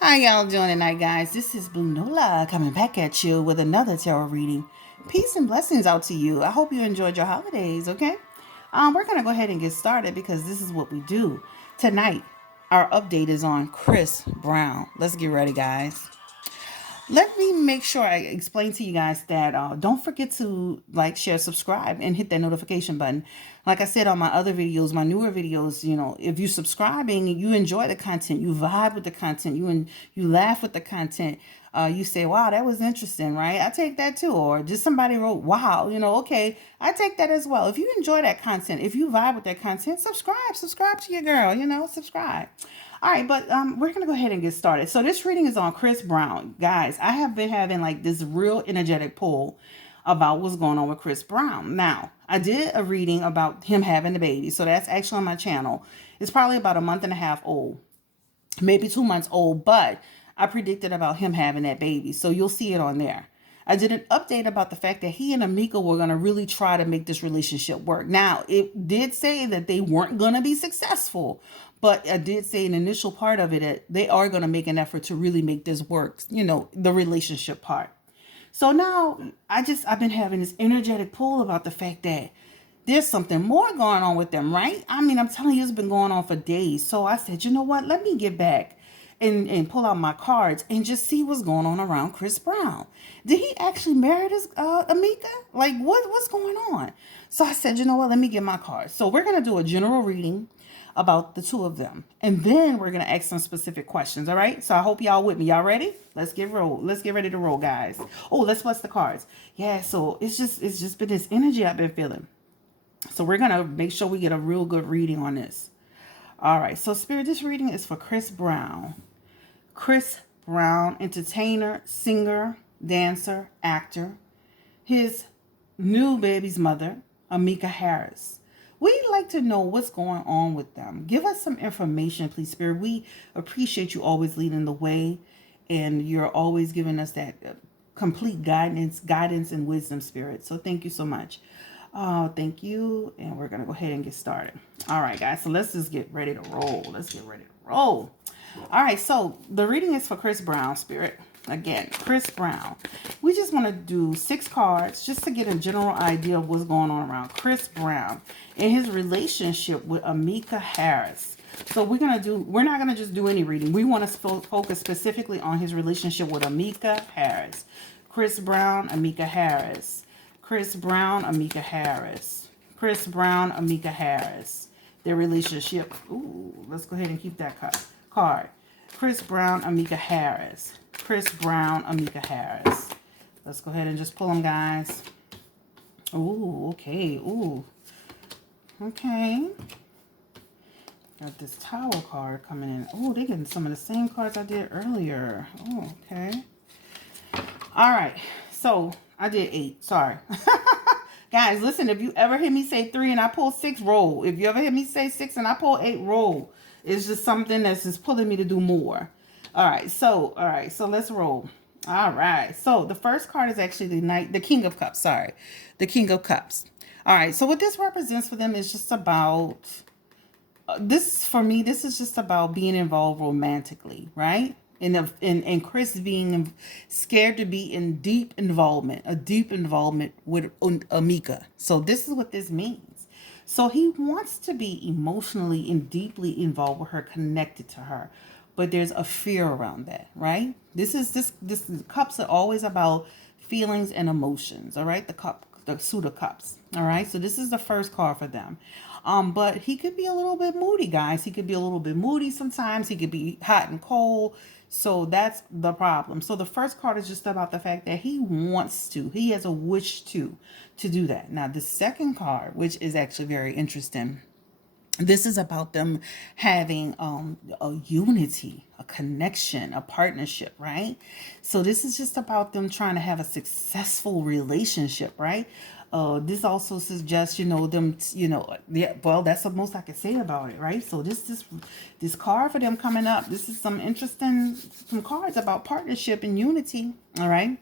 How y'all doing tonight, guys? This is Blue Nola coming back at you with another tarot reading. Peace and blessings out to you. I hope you enjoyed your holidays, okay? We're going to go ahead and get started because this is what we do. Tonight, our update is on Chris Brown. Let's get ready, guys. Let me make sure I explain to you guys that don't forget to like, share, subscribe, and hit that notification button. Like I said on my other videos, my newer videos, if you're subscribing, you enjoy the content, you vibe with the content, you laugh with the content. You say, "Wow, that was interesting," right? I take that too. Or just somebody wrote, "Wow," okay, I take that as well. If you enjoy that content, if you vibe with that content, subscribe to your girl. Subscribe. All right, but we're gonna go ahead and get started. So this reading is on Chris Brown, guys. I have been having like this real energetic pull about what's going on with Chris Brown. Now, I did a reading about him having the baby, so that's actually on my channel. It's probably about a month and a half old, maybe 2 months old, but I predicted about him having that baby, so you'll see it on there. I did an update about the fact that he and Ammika were going to really try to make this relationship work. Now, it did say that they weren't going to be successful, but I did say an initial part of it that they are going to make an effort to really make this work, the relationship part. So now I've been having this energetic pull about the fact that there's something more going on with them, right? I mean, I'm telling you, it's been going on for days. So I said, you know what? Let me get back and pull out my cards and just see what's going on around Chris Brown. Did he actually marry this Ammika? Like, what's going on? So I said, you know what? Let me get my cards. So we're gonna do a general reading about the two of them, and then we're gonna ask some specific questions. All right. So I hope y'all with me. Y'all ready? Let's get ready to roll, guys. Oh, let's bless the cards. Yeah. So it's just been this energy I've been feeling. So we're going to make sure we get a real good reading on this. All right. So Spirit, this reading is for Chris Brown. Chris Brown, entertainer, singer, dancer, actor. His new baby's mother, Ammika Harris. We'd like to know what's going on with them. Give us some information, please, Spirit. We appreciate you always leading the way, and you're always giving us that complete guidance and wisdom, Spirit. So thank you so much. Oh, thank you. And we're going to go ahead and get started. All right, guys. So let's just get ready to roll. Let's get ready to roll. All right. So the reading is for Chris Brown, Spirit. Again, Chris Brown. We just want to do 6 cards just to get a general idea of what's going on around Chris Brown and his relationship with Ammika Harris. So we're not going to just do any reading. We want to focus specifically on his relationship with Ammika Harris. Chris Brown, Ammika Harris. Chris Brown, Ammika Harris. Chris Brown, Ammika Harris. Their relationship. Ooh, let's go ahead and keep that card. Chris Brown, Ammika Harris. Chris Brown, Ammika Harris. Let's go ahead and just pull them, guys. Ooh, okay. Ooh. Okay. Got this Tower card coming in. Oh, they're getting some of the same cards I did earlier. Oh, okay. All right. So I did 8. Sorry. Guys, listen, if you ever hear me say 3 and I pull 6, roll. If you ever hear me say 6 and I pull 8, roll. It's just something that's just pulling me to do more. All right, so let's roll. All right. So the first card is actually the King of Cups. Sorry. The King of Cups. All right. So what this represents for them is just about this is just about being involved romantically, right? And Chris being scared to be in a deep involvement with Ammika. So this is what this means. So he wants to be emotionally and deeply involved with her, connected to her, but there's a fear around that, right? This cups are always about feelings and emotions. All right, the suit of cups. All right, so this is the first card for them. But he could be a little bit moody, guys. He could be a little bit moody sometimes. He could be hot and cold. So that's the problem. So the first card is just about the fact that he has a wish to do that. Now the second card, which is actually very interesting, this is about them having a unity, a connection, a partnership, right? So this is just about them trying to have a successful relationship, right? This also suggests, them, yeah, well, that's the most I can say about it, right? So this card for them coming up, this is some cards about partnership and unity, all right?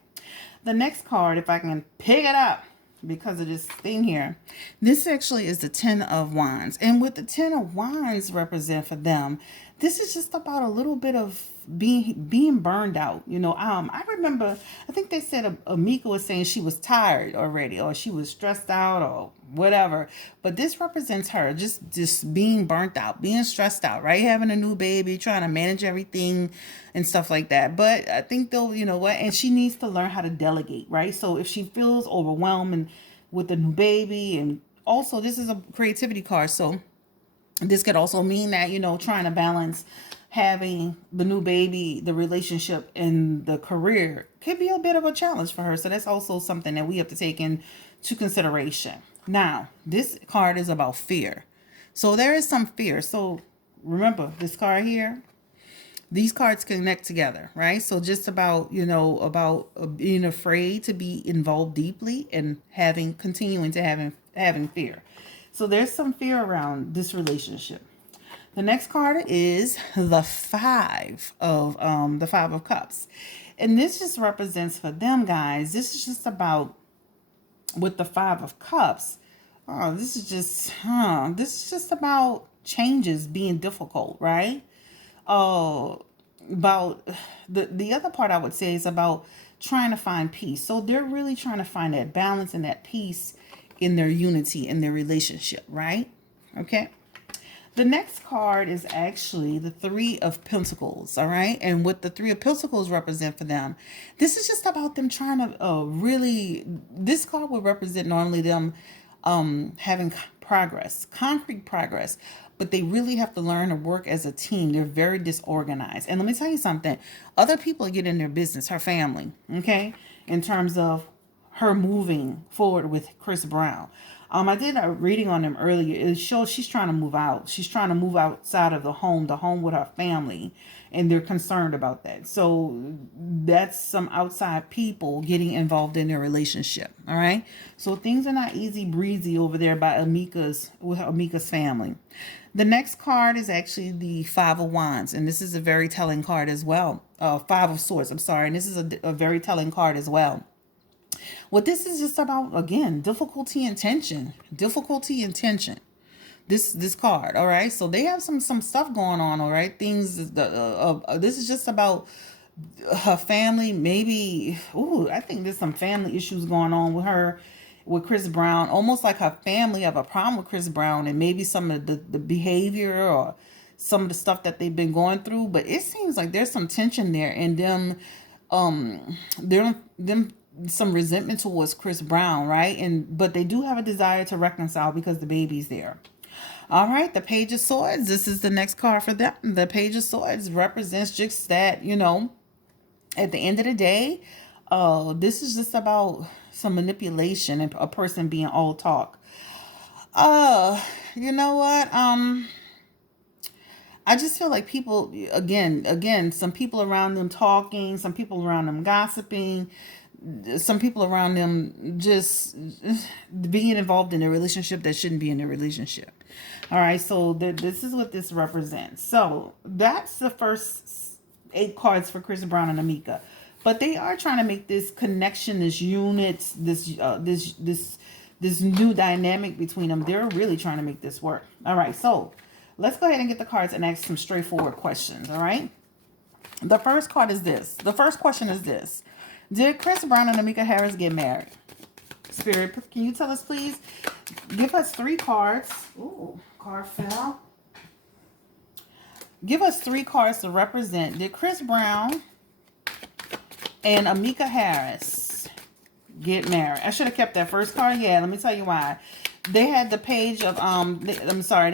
The next card, if I can pick it up, because of this thing here. This actually is the Ten of Wands. And what the Ten of Wands represent for them, this is just about a little bit of being burned out. I remember, I think they said Ammika was saying she was tired already, or she was stressed out, or whatever. But this represents her just being burnt out, being stressed out, right? Having a new baby, trying to manage everything and stuff like that. But I think though, you know what, and she needs to learn how to delegate, right? So if she feels overwhelmed and with the new baby, and also this is a creativity card, so this could also mean that, trying to balance having the new baby, the relationship, and the career could be a bit of a challenge for her. So that's also something that we have to take into consideration. Now, this card is about fear. So there is some fear. So remember, this card here, these cards connect together, right? So just about, about being afraid to be involved deeply and continuing to having fear. So there's some fear around this relationship. The next card is the Five of Cups. And this just represents for them, guys. This is just about, with the Five of Cups. This is just about changes being difficult, right? About the other part I would say is about trying to find peace. So they're really trying to find that balance and that peace in their unity, in their relationship, right? Okay. The next card is actually the Three of Pentacles, all right? And what the Three of Pentacles represent for them, this is just about them trying to this card would represent normally them having progress, concrete progress, but they really have to learn to work as a team. They're very disorganized. And let me tell you something, other people are getting in their business, her family, okay, in terms of her moving forward with Chris Brown. I did a reading on them earlier. It shows she's trying to move out. She's trying to move outside of the home with her family, and they're concerned about that. So that's some outside people getting involved in their relationship. All right. So things are not easy breezy over there with Ammika's family. The next card is actually the Five of Wands, and this is a very telling card as well. Five of Swords. I'm sorry, and this is a very telling card as well. What this is just about, again, difficulty and tension. This card, all right? So they have some stuff going on, all right? This is just about her family, maybe. I think there's some family issues going on with her, with Chris Brown. Almost like her family have a problem with Chris Brown, and maybe some of the behavior or some of the stuff that they've been going through. But it seems like there's some tension there, and them some resentment towards Chris Brown, right? But they do have a desire to reconcile because the baby's there. All right, the Page of Swords. This is the next card for them. The Page of Swords represents just that, at the end of the day, this is just about some manipulation and a person being all talk. You know what? I just feel like people, again, some people around them talking, some people around them gossiping, some people around them just being involved in a relationship that shouldn't be in a relationship. All right, so this is what this represents. So that's the first 8 cards for Chris Brown and Ammika. But they are trying to make this connection, this unit, this new dynamic between them. They're really trying to make this work. All right, so let's go ahead and get the cards and ask some straightforward questions. All right. The first card is this. The first question is this. Did Chris Brown and Ammika Harris get married? Spirit, can you tell us, please? Give us 3 cards. Ooh, card fell. Give us 3 cards to represent. Did Chris Brown and Ammika Harris get married? I should have kept that first card. Yeah, let me tell you why. They had the Page of they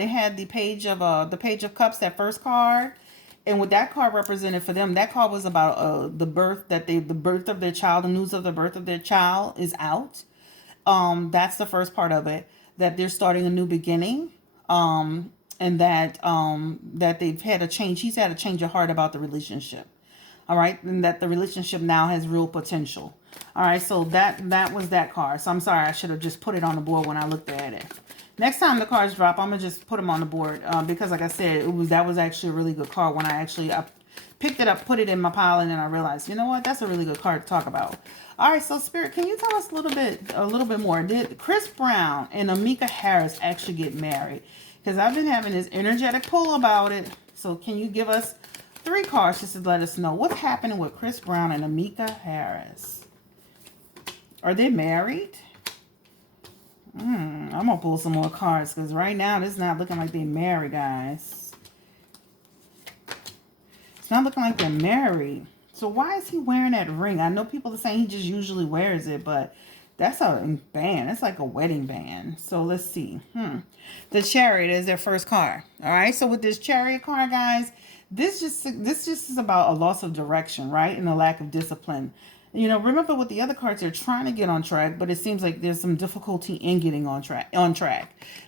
had the Page of Cups, that first card. And what that card represented for them, that card was about the birth of their child. The news of the birth of their child is out. That's the first part of it, that they're starting a new beginning. And that they've had a change. He's had a change of heart about the relationship. All right. And that the relationship now has real potential. All right. So that was that card. So I'm sorry, I should have just put it on the board when I looked at it. Next time the cards drop, I'm going to just put them on the board because, like I said, that was actually a really good card. When I picked it up, put it in my pile, and then I realized, you know what, that's a really good card to talk about. All right, so Spirit, can you tell us a little bit more? Did Chris Brown and Ammika Harris actually get married? Because I've been having this energetic pull about it. So can you give us 3 cards just to let us know what's happening with Chris Brown and Ammika Harris? Are they married? I'm going to pull some more cards because right now it's not looking like they're married, guys. It's not looking like they're married. So why is he wearing that ring? I know people are saying he just usually wears it, but that's a band. It's like a wedding band. So let's see. The Chariot is their first card. All right. So with this Chariot card, guys, this just is about a loss of direction, right? And a lack of discipline. You know, remember with the other cards, they're trying to get on track, but it seems like there's some difficulty in getting on track.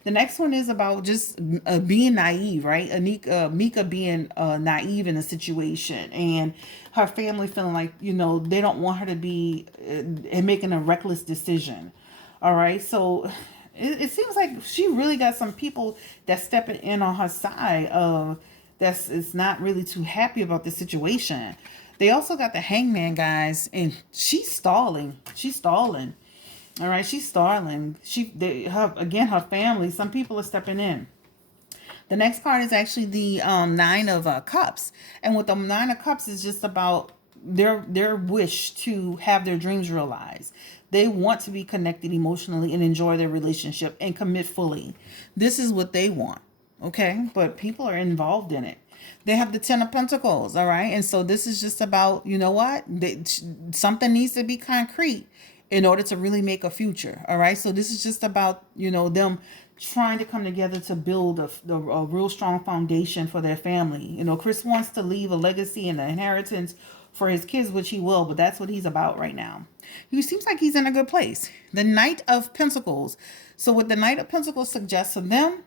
The next one is about just being naive, right? Mika being naive in a situation, and her family feeling like, you know, they don't want her to be making a reckless decision. All right, so it seems like she really got some people that's stepping in on her side. It's not really too happy about the situation. They also got the Hangman, guys, and she's stalling. All right, she's stalling. Her family. Some people are stepping in. The next card is actually the Nine of Cups, and with the Nine of Cups is just about their wish to have their dreams realized. They want to be connected emotionally and enjoy their relationship and commit fully. This is what they want. Okay, but people are involved in it. They have the Ten of Pentacles, all right? And so this is just about, you know what? Something needs to be concrete in order to really make a future, all right? So this is just about, you know, them trying to come together to build a real strong foundation for their family. You know, Chris wants to leave a legacy and an inheritance for his kids, which he will, but that's what he's about right now. He seems like he's in a good place. The Knight of Pentacles. So what the Knight of Pentacles suggests to them,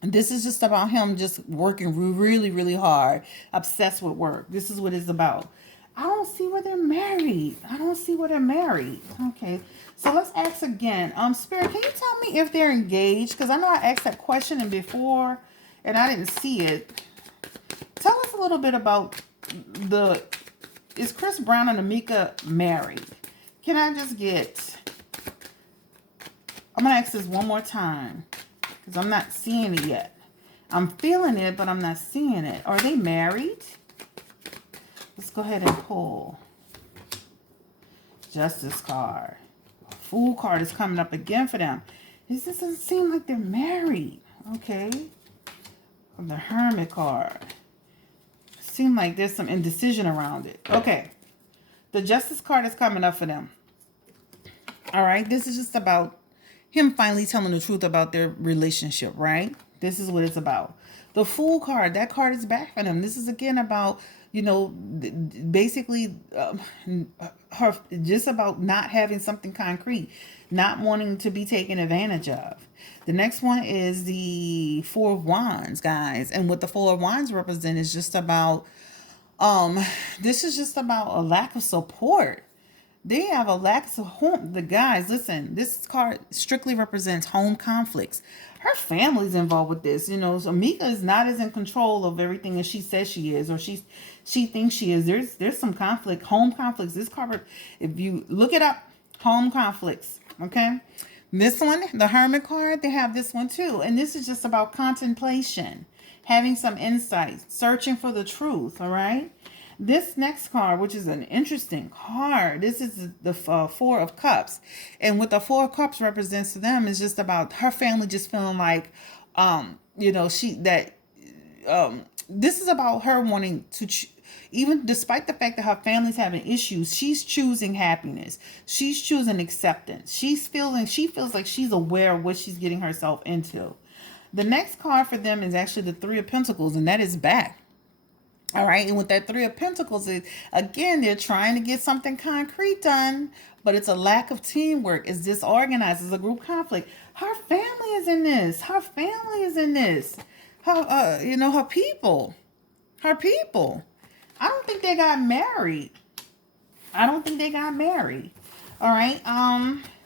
this is just about him just working really, really hard, obsessed with work. This is what it's about. I don't see where they're married. Okay, so let's ask again. Spirit, can you tell me if they're engaged? Because I know I asked that question before, and I didn't see it. Tell us a little bit about is Chris Brown and Ammika married? Can I just get... I'm going to ask this one more time, because I'm not seeing it yet. I'm feeling it, but I'm not seeing it. Are they married? Let's go ahead and pull. Justice card. Fool card is coming up again for them. This doesn't seem like they're married. Okay. The Hermit card. Seems like there's some indecision around it. Okay. The Justice card is coming up for them. All right. This is just about him finally telling the truth about their relationship, right? This is what it's about. The Fool card, that card is back for them. This is again about, you know, basically her just about not having something concrete, not wanting to be taken advantage of. The next one is the Four of Wands, guys. And what the Four of Wands represent is just about, this is just about a lack of support. They have a lack of home. The guys, listen, this card strictly represents home conflicts. Her family's involved with this, you know. So Ammika is not as in control of everything as she says she is, or she thinks she is. There's some conflict, home conflicts. This card, if you look it up, home conflicts. Okay, this one, the Hermit card, they have this one too, and this is just about contemplation, having some insight, searching for the truth. All right. This next card, which is an interesting card, this is the Four of Cups. And what the Four of Cups represents to them is just about her family just feeling like, you know, this is about her wanting to, even despite the fact that her family's having issues, she's choosing happiness. She's choosing acceptance. She feels like she's aware of what she's getting herself into. The next card for them is actually the Three of Pentacles, and that is back. All right, and with that Three of Pentacles, again, they're trying to get something concrete done, but it's a lack of teamwork. It's disorganized. It's a group conflict. Her family is in this. Her you know, her people. I don't think they got married. All right,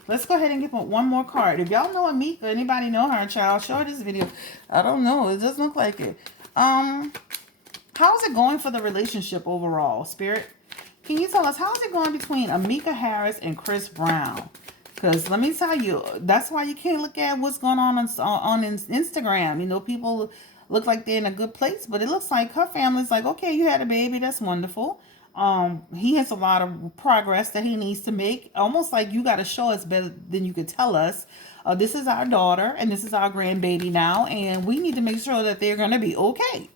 let's go ahead and give one more card. If y'all know Ammika, anybody know her, child, show her this video. I don't know. It doesn't look like it. How's it going for the relationship overall, Spirit? Can you tell us how's it going between Ammika Harris and Chris Brown? Because let me tell you, that's why you can't look at what's going on Instagram. You know, people look like they're in a good place, but it looks like her family's like, okay, you had a baby, that's wonderful. He has a lot of progress that he needs to make. Almost like you got to show us better than you could tell us. This is our daughter and this is our grandbaby now, and we need to make sure that they're going to be okay.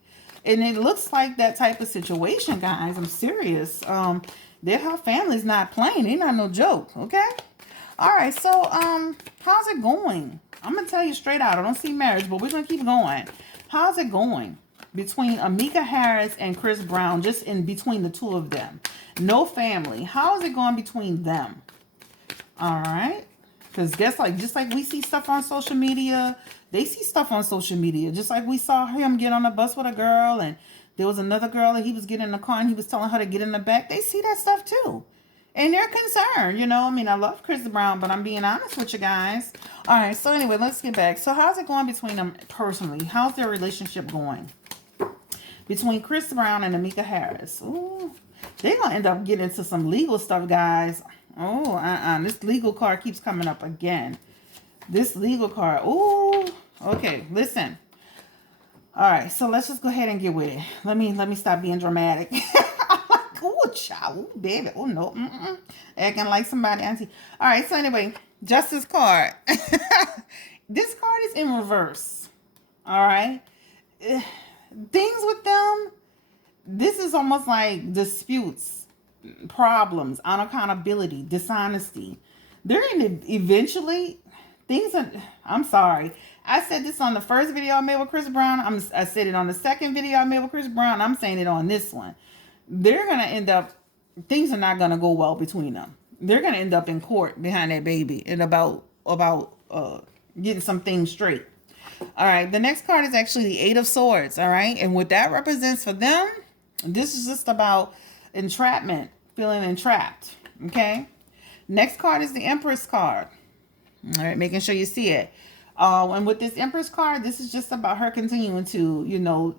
And it looks like that type of situation, guys. I'm serious. Her family's not playing. They're not no joke, okay? All right, so how's it going? I'm gonna tell you straight out. I don't see marriage, but we're gonna keep going. How's it going between Ammika Harris and Chris Brown? Just in between the two of them, no family. How is it going between them? All right, because just like we see stuff on social media, they see stuff on social media. Just like we saw him get on the bus with a girl, and there was another girl that he was getting in the car and he was telling her to get in the back. They see that stuff too. And they're concerned, you know. I mean, I love Chris Brown, but I'm being honest with you guys. All right, so anyway, let's get back. So how's it going between them personally? How's their relationship going? Between Chris Brown and Ammika Harris. Ooh, they're going to end up getting into some legal stuff, guys. Oh, this legal card keeps coming up again. This legal card. Ooh, okay, listen. All right, so let's just go ahead and get with it. Let me stop being dramatic. Oh, child. Oh, baby. Oh, no. Acting like somebody auntie. All right. So, anyway, Justice card. This card is in reverse. All right. Things with them, this is almost like disputes, problems, unaccountability, dishonesty. They're in eventually, things are, I'm sorry. I said this on the first video I made with Chris Brown. I said it on the second video I made with Chris Brown. I'm saying it on this one. They're going to end up, things are not going to go well between them. They're going to end up in court behind that baby and about getting some things straight. All right. The next card is actually the Eight of Swords. All right. And what that represents for them, this is just about entrapment, feeling entrapped. Okay. Next card is the Empress card. All right. Making sure you see it. And with this Empress card, this is just about her continuing to, you know,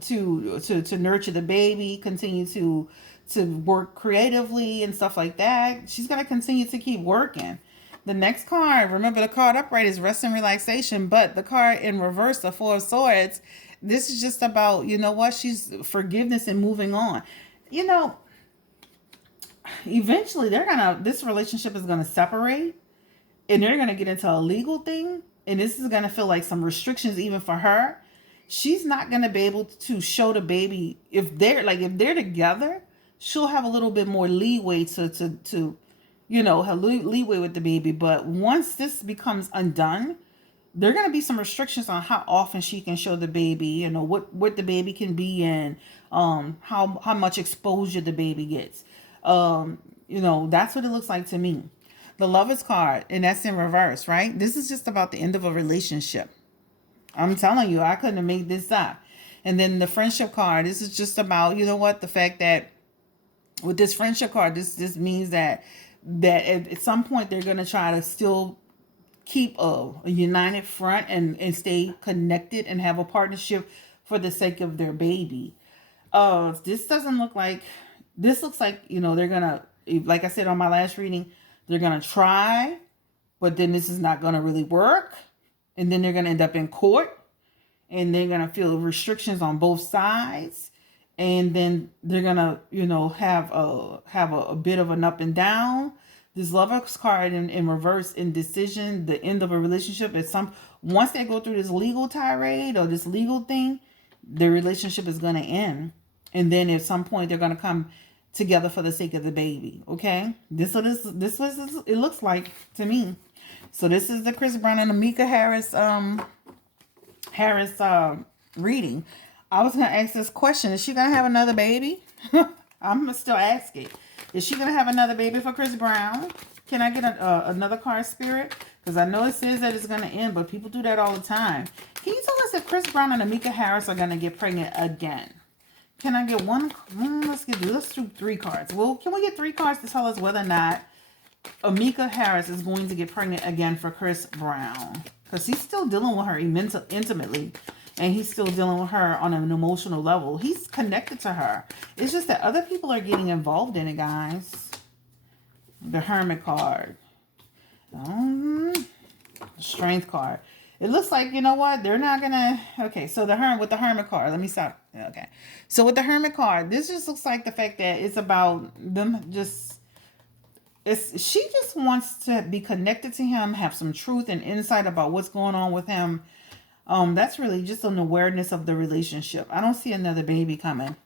to nurture the baby, continue to work creatively and stuff like that. She's going to continue to keep working. The next card, remember the card upright is rest and relaxation, but the card in reverse, the Four of Swords, this is just about, you know what, she's forgiveness and moving on. You know, eventually this relationship is going to separate and they're going to get into a legal thing. And this is going to feel like some restrictions even for her. She's not going to be able to show the baby if they're together. She'll have a little bit more leeway to you know, her leeway with the baby. But once this becomes undone, there are going to be some restrictions on how often she can show the baby, you know, what the baby can be in, how much exposure the baby gets. You know, that's what it looks like to me. The Lover's card, and that's in reverse, right? This is just about the end of a relationship. I'm telling you, I couldn't have made this up. And then the Friendship card, this is just about, you know what, the fact that with this Friendship card, this means that at some point they're going to try to still keep a united front and stay connected and have a partnership for the sake of their baby. This looks like, you know, they're going to, like I said on my last reading, they're going to try, but then this is not going to really work. And then they're going to end up in court and they're going to feel restrictions on both sides. And then they're going to, you know, have a bit of an up and down. This Lover's card in reverse, indecision, the end of a relationship. Once they go through this legal tirade or this legal thing, their relationship is going to end. And then at some point they're going to come together for the sake of the baby. Okay, this was it looks like to me. So this is the Chris Brown and Ammika Harris reading. I was gonna ask this question: is she gonna have another baby? I'm gonna still ask it. Is she gonna have another baby for Chris Brown? Can I get another card, Spirit? Because I know it says that it's gonna end, but people do that all the time. Can you tell us if Chris Brown and Ammika Harris are gonna get pregnant again? Can I get one? Let's do 3 cards. Well, can we get 3 cards to tell us whether or not Ammika Harris is going to get pregnant again for Chris Brown? Because he's still dealing with her intimately. And he's still dealing with her on an emotional level. He's connected to her. It's just that other people are getting involved in it, guys. The Hermit card. Um, Strength card. It looks like, you know what? They're not gonna. Okay, so with the Hermit card. Let me stop. Okay, so with the Hermit card, this just looks like the fact that it's about them just. She just wants to be connected to him, have some truth and insight about what's going on with him. That's really just an awareness of the relationship. I don't see another baby coming.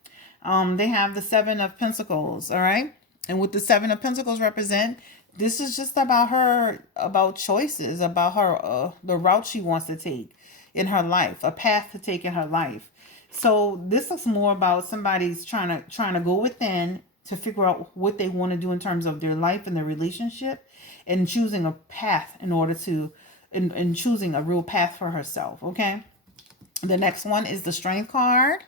They have the Seven of Pentacles, all right? And what the Seven of Pentacles represent, this is just about her, about choices, about her, the route she wants to take in her life, a path to take in her life. So this is more about somebody's trying to go within to figure out what they want to do in terms of their life and their relationship, and choosing a path in order to, and choosing a real path for herself. Okay. The next one is the Strength card.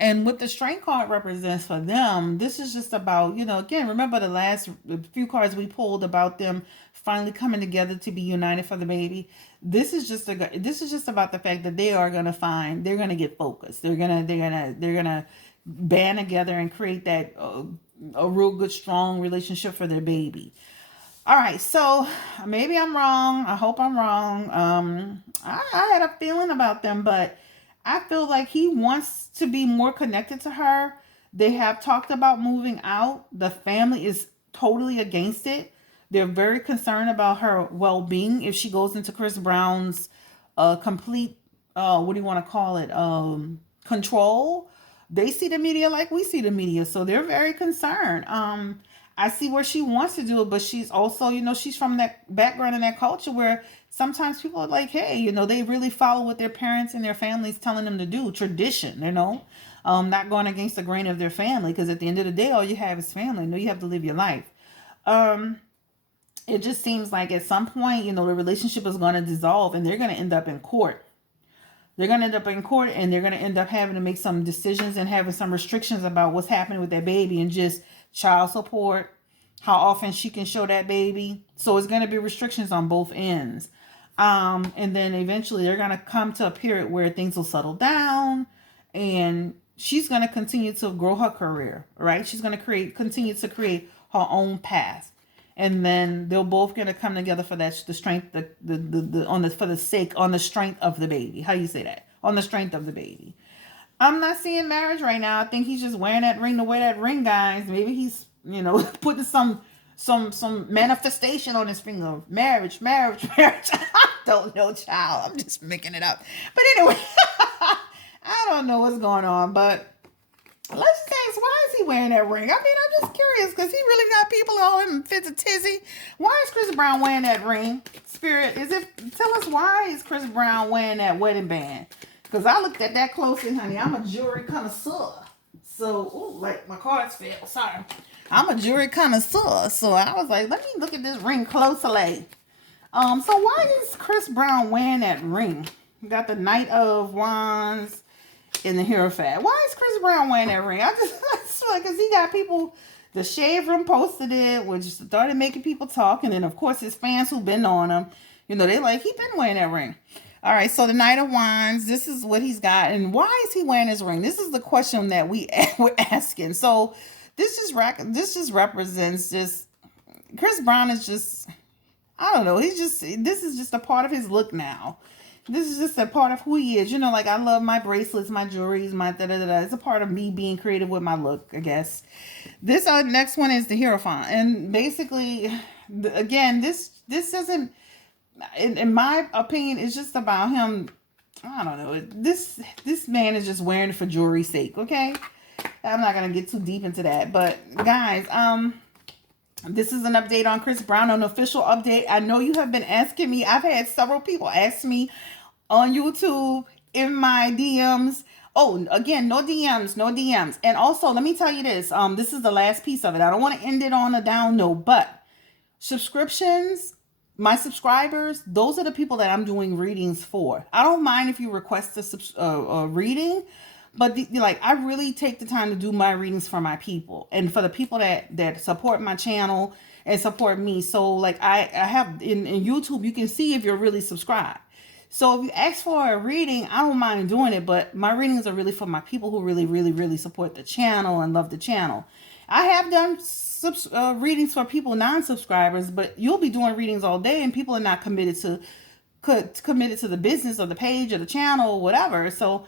And what the Strength card represents for them, this is just about, again, remember the last few cards we pulled about them finally coming together to be united for the baby. This is just about the fact that they're gonna get focused. They're gonna band together and create that a real good strong relationship for their baby. All right, so maybe I'm wrong. I hope I'm wrong. I had a feeling about them, but I feel like he wants to be more connected to her. They have talked about moving out. The family is totally against it. They're very concerned about her well-being if she goes into Chris Brown's complete, what do you want to call it, control. They see the media like we see the media, so they're very concerned. I see where she wants to do it, but she's also, she's from that background and that culture where sometimes people are like, hey, they really follow what their parents and their families telling them to do. Tradition, not going against the grain of their family, because at the end of the day, all you have is family. You have to live your life. It just seems like at some point, the relationship is going to dissolve and they're going to end up in court. They're going to end up in court and they're going to end up having to make some decisions and having some restrictions about what's happening with that baby, and just child support, how often she can show that baby. So it's going to be restrictions on both ends. And then eventually they're going to come to a period where things will settle down and she's going to continue to grow her career, right? She's going to continue to create her own path. And then they're both going to come together for that, the strength, on the strength of the baby. How you say that? On the strength of the baby. I'm not seeing marriage right now. I think he's just wearing that ring to wear that ring, guys. Maybe he's, putting some manifestation on his finger. Marriage. I don't know, child. I'm just making it up. But anyway, I don't know what's going on, but let's just ask, why is he wearing that ring? I mean, I'm just curious because he really got people all in fits of tizzy. Why is Chris Brown wearing that ring? Spirit, tell us, why is Chris Brown wearing that wedding band? Because I looked at that closely, honey. I'm a jewelry connoisseur. So, like my cards fell. Sorry. I'm a jewelry connoisseur. So I was like, let me look at this ring closely. So why is Chris Brown wearing that ring? You got the Knight of Wands and the Hierophant. Why is Chris Brown wearing that ring? I just like, because he got people, the Shade Room posted it, which started making people talk. And then, of course, his fans who've been on him, they like, he been wearing that ring. All right, so the Knight of Wands, this is what he's got. And why is he wearing his ring? This is the question that we're asking. So this just represents just, Chris Brown is just, I don't know. This is just a part of his look now. This is just a part of who he is. Like I love my bracelets, my jewelries, my da-da-da-da. It's a part of me being creative with my look, I guess. This next one is the Hierophant. And basically, again, this isn't, in my opinion, it's just about him. I don't know. This man is just wearing it for jewelry's sake, okay? I'm not going to get too deep into that. But, guys, this is an update on Chris Brown, an official update. I know you have been asking me. I've had several people ask me on YouTube, in my DMs. Oh, again, no DMs. And also, let me tell you this. This is the last piece of it. I don't want to end it on a down note, but subscriptions, my subscribers, those are the people that I'm doing readings for. I don't mind if you request a reading, but I really take the time to do my readings for my people and for the people that support my channel and support me. So like I have in YouTube, you can see if you're really subscribed. So if you ask for a reading, I don't mind doing it, but my readings are really for my people who really, really, really support the channel and love the channel. I have done readings for people non-subscribers, but you'll be doing readings all day, and people are not committed to the business or the page or the channel or whatever. So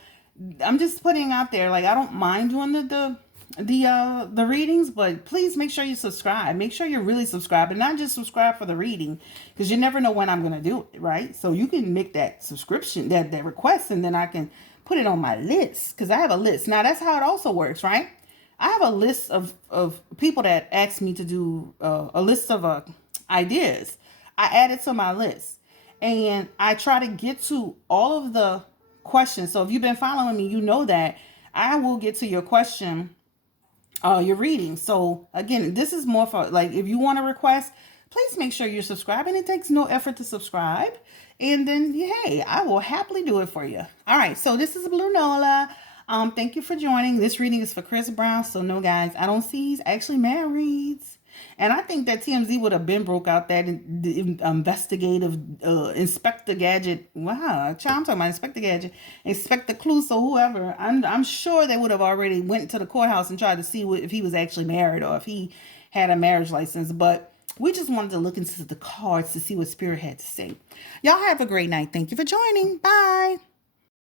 I'm just putting out there, like, I don't mind doing the readings, but please make sure you subscribe. Make sure you're really subscribed, and not just subscribe for the reading, because you never know when I'm gonna do it, right? So you can make that subscription, that request, and then I can put it on my list, because I have a list. Now that's how it also works, right? I have a list of people that ask me to do a list of ideas. I add it to my list, and I try to get to all of the questions. So if you've been following me, you know that I will get to your question, your reading. So again, this is more for, like, if you want to request, please make sure you're subscribing. It takes no effort to subscribe. And then, hey, I will happily do it for you. All right, so this is Blue Nola. Thank you for joining. This reading is for Chris Brown. So no, guys, I don't see he's actually married. And I think that TMZ would have been broke out that investigative Inspector Gadget. Wow, I'm talking about Inspector Gadget, Inspector Clues, or whoever. I'm sure they would have already went to the courthouse and tried to see if he was actually married or if he had a marriage license. But we just wanted to look into the cards to see what Spirit had to say. Y'all have a great night. Thank you for joining. Bye.